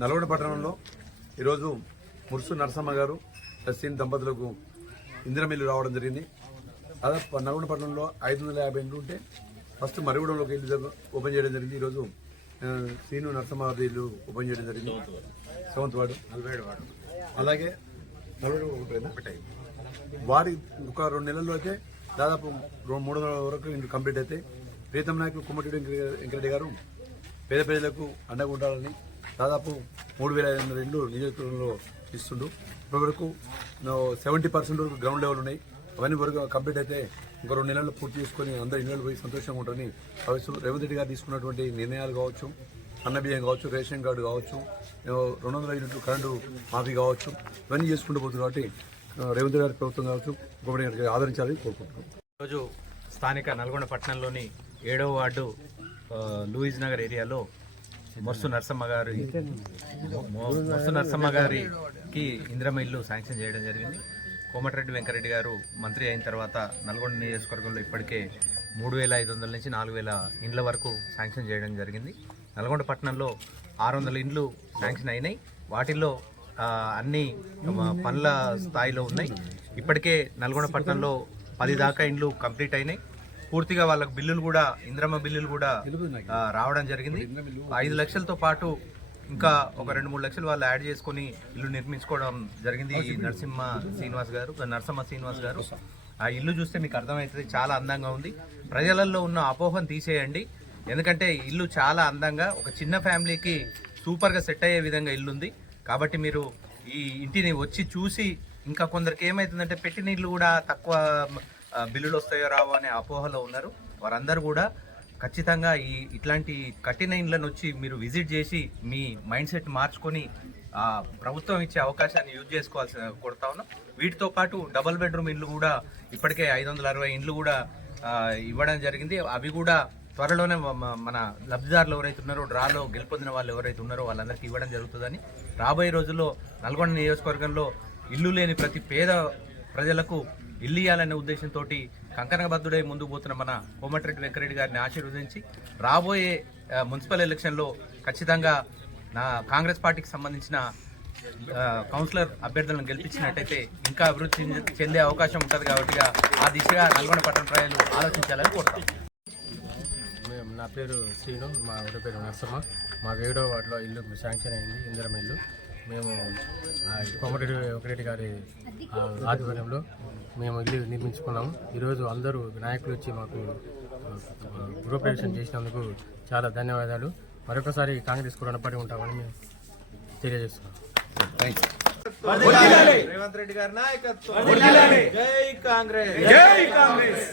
నల్గొండ పట్టణంలో ఈరోజు మురుసు నరసమ్మ గారు సీన్ దంపతులకు ఇందిరమిల్లు రావడం జరిగింది. అదే నల్గొండ పట్టణంలో ఐదు వందల యాభై ఇండ్లు ఉంటే ఫస్ట్ మరుగుడంలోకి ఇల్లు ఓపెన్ చేయడం జరిగింది. ఈరోజు శ్రీను సీను నరసమ్మ ఇల్లు ఓపెన్ చేయడం జరిగింది. సెవెంత్ వార్డు వార్డు అలాగే నలభై వారి ఒక రెండు నెలల్లో అయితే దాదాపు రెండు మూడు నెలల వరకు ఇంటి కంప్లీట్ అయితే ప్రీతం నాయకులు కుమ్మటి వెంకరెడ్డి గారు పేద ప్రజలకు అండగా ఉండాలని దాదాపు మూడు వేల ఐదు వందల ఇండ్లు నియోజకవర్గంలో ఇస్తుండు. ఇప్పటివరకు సెవెంటీ పర్సెంట్ వరకు గ్రౌండ్ లెవెల్ ఉన్నాయి. అవన్నీ వరకు కంప్లీట్ అయితే ఇంకో రెండు నెలలు పూర్తి చేసుకొని అందరు ఇళ్ళు పోయి సంతోషంగా ఉంటారని భావిస్తూ రేవంత్ రెడ్డి గారు తీసుకున్నటువంటి నిర్ణయాలు కావచ్చు అన్నబియ్యం కావచ్చు రేషన్ కార్డు కావచ్చు రెండు వందల యూనిట్లు కరెంటు మాఫీ కావచ్చు ఇవన్నీ చేసుకుంటూ పోతుంది కాబట్టి రేవంత్ గారి ప్రభుత్వం కావచ్చు గవర్నమెంట్ గారికి ఆదరించాలని కోరుకుంటున్నాం. ఈరోజు స్థానిక నల్గొండ పట్టణంలోని ఏడవ వార్డు లూయిజ్ నగర్ ఏరియాలో మొర్సు నరసమ్మ గారి మొ- మొర్సు నరసమ్మ గారికి ఇందిరమ్మ ఇల్లు శాంక్షన్ చేయడం జరిగింది. కోమటిరెడ్డి వెంకరెడ్డి గారు మంత్రి అయిన తర్వాత నల్గొండ నియోజకవర్గంలో ఇప్పటికే మూడు వేల ఐదు వందల నుంచి నాలుగు వేల ఇండ్ల వరకు శాంక్షన్ చేయడం జరిగింది. నల్గొండ పట్టణంలో ఆరు వందల ఇండ్లు శాంక్షన్ అయినాయి. వాటిల్లో అన్ని పనుల స్థాయిలో ఉన్నాయి. ఇప్పటికే నల్గొండ పట్టణంలో పది దాకా ఇండ్లు కంప్లీట్ అయినాయి. పూర్తిగా వాళ్ళకి బిల్లులు కూడా ఇంద్రమ్మ బిల్లులు కూడా రావడం జరిగింది. ఐదు లక్షలతో పాటు ఇంకా ఒక రెండు మూడు లక్షలు వాళ్ళు యాడ్ చేసుకొని ఇల్లు నిర్మించుకోవడం జరిగింది ఈ నరసింహ శ్రీనివాస్ గారు నరసింహ శ్రీనివాస్ గారు. ఆ ఇల్లు చూస్తే మీకు అర్థమవుతుంది చాలా అందంగా ఉంది. ప్రజలలో ఉన్న అపోహను తీసేయండి. ఎందుకంటే ఇల్లు చాలా అందంగా ఒక చిన్న ఫ్యామిలీకి సూపర్గా సెట్ అయ్యే విధంగా ఇల్లు ఉంది కాబట్టి మీరు ఈ ఇంటిని వచ్చి చూసి ఇంకా కొందరికి ఏమవుతుందంటే పెట్టిన ఇల్లు కూడా తక్కువ బిల్లులు వస్తాయో రావో అనే అపోహలో ఉన్నారు. వారందరూ కూడా ఖచ్చితంగా ఈ ఇట్లాంటి కఠిన ఇండ్లను వచ్చి మీరు విజిట్ చేసి మీ మైండ్ సెట్ మార్చుకొని ఆ, ప్రభుత్వం ఇచ్చే అవకాశాన్ని యూజ్ చేసుకోవాల్సి కొడతా ఉన్నాం. వీటితో పాటు డబుల్ బెడ్రూమ్ ఇండ్లు కూడా ఇప్పటికే ఐదు వందల అరవై ఇండ్లు కూడా ఇవ్వడం జరిగింది. అవి కూడా త్వరలోనే మన లబ్ధిదారులు ఎవరైతే ఉన్నారో డ్రాలో గెలుపొందిన వాళ్ళు ఎవరైతే ఉన్నారో వాళ్ళందరికీ ఇవ్వడం జరుగుతుందని. రాబోయే రోజుల్లో నల్గొండ నియోజకవర్గంలో ఇల్లు లేని ప్రతి పేద ప్రజలకు ఇల్లు ఇవ్వాలనే ఉద్దేశంతో కంకణబద్ధుడై ముందుకు పోతున్న మన కోమటిరెడ్డి వెంకరెడ్డి గారిని ఆశీర్వదించి రాబోయే మున్సిపల్ ఎలక్షన్లో ఖచ్చితంగా నా కాంగ్రెస్ పార్టీకి సంబంధించిన కౌన్సిలర్ అభ్యర్థులను గెలిపించినట్టయితే ఇంకా అభివృద్ధి చెందే- చెందే అవకాశం ఉంటుంది కాబట్టి ఆ దిశగా నల్గొండ పట్టణ ప్రజలు ఆలోచించాలని కోరుతాం. మేము నా పేరు శ్రీను మా ఊరి పేరు నరసమ్మ మా ఏడో వార్డులో ఇల్లు శాంక్షన్ అయింది ఇందిరం ఇల్లు. మేము ఆ, కోమటిరెడ్డి వెంకరెడ్డి గారి ఆ, ఆధ్వర్యంలో మేము ఇల్లు నిర్మించుకున్నాము. ఈరోజు అందరూ నాయకులు వచ్చి మాకు గృహప్రవేశం చేసినందుకు చాలా ధన్యవాదాలు. మరొకసారి కాంగ్రెస్ కూడా రుణపడి ఉంటామని మేము తెలియజేస్తున్నాం. రేవంత్ రెడ్డి గారి నాయకత్వం. జై కాంగ్రెస్.